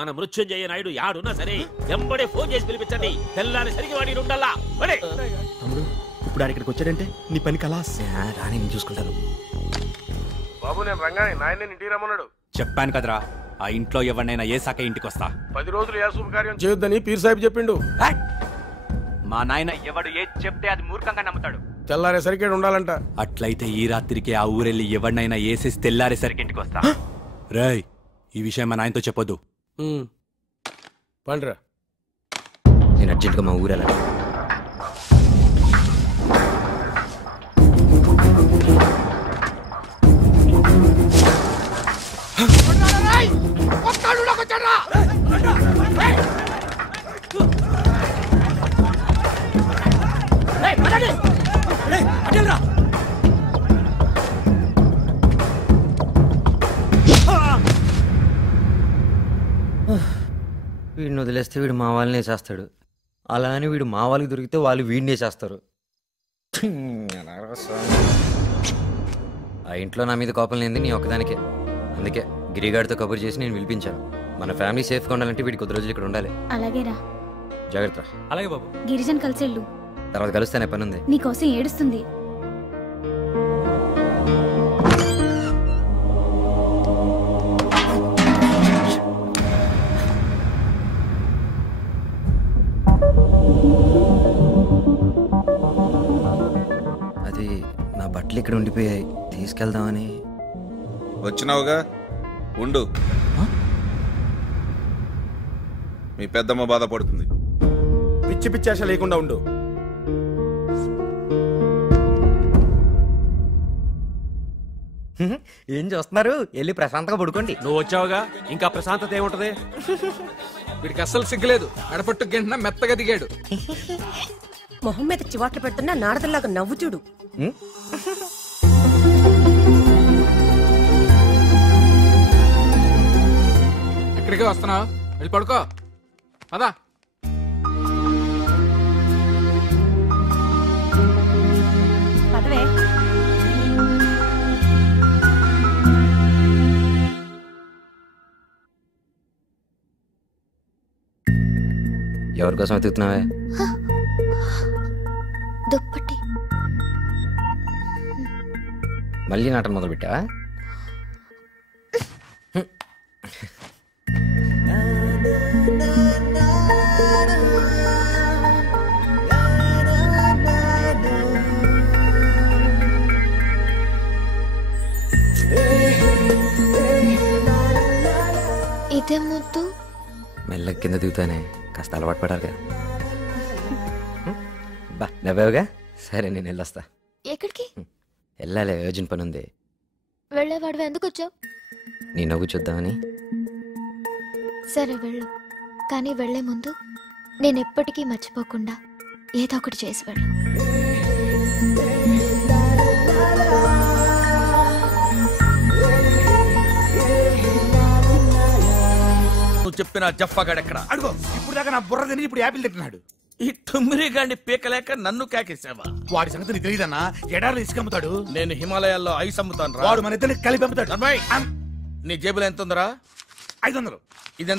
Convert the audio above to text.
మన మృత్యుంజయ నాయుడు యాడున్నా సరే ఎంబడే ఫోన్ చేసి పిలిపించండి. తెల్లారి సరిగి వాడి ఉండాలా. తమ్ముడు ఇప్పుడు ఇక్కడికి వచ్చాడంటే నీ పని కలాస్. రాని నేను చూసుకుంటాను. బాబు నేను రంగానే నాయన ఇంటికి రమ్మన్నాడు. చెప్పాను కదరా, ఆ ఇంట్లో ఎవరినైనా ఏ సాక ఇంటికి వస్తా. 10 రోజులు ఏ శుభకార్యం చేయొద్దని పీర్ సాహిబ్ చెప్పిండు. మా నాయన ఎవడు ఏది చెప్తే అది మూర్ఖంగా నమ్ముతాడు. తెల్లారేసరికి ఉండాలంట. అట్లయితే ఈ రాత్రికి ఆ ఊరెళ్ళి ఎవరినైనా ఏసేసి తెల్లారేసరికి ఇంటికి వస్తా. రేయ్, ఈ విషయం మా నాయనతో చెప్పొద్దు. పండ్రా. నేను అర్జెంట్గా మా ఊరెళ్ళ. వీడిని వదిలేస్తే వీడు మా వాళ్ళనే చేస్తాడు, అలా అని వీడు మా వాళ్ళకి దొరికితే వాళ్ళు వీడినే చేస్తారు. ఆ ఇంట్లో నా మీద కోపం లేనిది నీ ఒక్కదానికే. అందుకే గిరిగాడితో కబురు చేసి నేను పిలిపించాను. మన ఫ్యామిలీ సేఫ్గా ఉండాలంటే వీడికి కొద్ది రోజులు ఇక్కడ ఉండాలి. అలాగేరా. జాగ్రత్త. అలాగే బాబు. గిరిజన్ కలిసేళ్ళు. తర్వాత కలుస్తానే, పని ఉంది. నీకోసం ఏడుస్తుంది. అది నా బట్టలు ఇక్కడ ఉండిపోయాయి, తీసుకెళ్దామని. వచ్చినావుగా ఉండు. మీ పెద్దమ్మ బాధపడుతుంది. పిచ్చి పిచ్చాశ లేకుండా ఉండు. ఏం చూస్తున్నారు? వెళ్ళి ప్రశాంతంగా పడుకోండి. నువ్వు వచ్చావుగా, ఇంకా ప్రశాంతత ఏముంటది? వీడికి అస్సలు సిగ్గులేదు. అడపట్టు గంటన మెత్తగా దిగాడు. మొహం మీద చివాట్లు పెడుతున్నా నారదల్లాగా నవ్వు చూడు. ఎక్కడికి వస్తున్నావు? వెళ్ళి పడుకో. పదా. పదవే. ఎవరి కోసం వెతుకుతున్నావే? దుప్పటి. మళ్ళీ నాటం మొదలు పెట్టావా? ఇదే ముద్దు. మెల్ల కింద దిగుతానే, కాస్త అలవాటు పడాలి కదా. బా నవ్వావుగా, సరే నేను వెళ్ళొస్తా. ఎక్కడికి వెళ్ళాలి, అర్జెంట్ పని ఉంది. వెళ్ళేవాడు ఎందుకు వచ్చావు? నీ నవ్వు చూద్దామని. సరే వెళ్ళు, కానీ వెళ్లే ముందు నేను ఎప్పటికీ మర్చిపోకుండా ఏదో ఒకటి చేసి వెళ్ళు. నువ్వు చెప్పిన జఫ్ఫాగాడెక్కడ? అడుగో, ఇప్పుడు దాకా నా బుర్ర తిని ఇప్పుడు యాపిల్ తింటున్నాడు. ఈ తుమ్మిరి గాండి పీకలేక నన్ను కేకేసావా? వాడి సంగతి నీకు తెలియదన్నా. ఎడారులు ఇసుకమ్ముతాడు. నేను హిమాలయాల్లో ఐస్ అమ్ముతాను. వాడు మన ఇద్దరిని కలిపి అమ్ముతాడు. నీ జేబులో ఎంత ఉందరా? 500. ఇదెంత?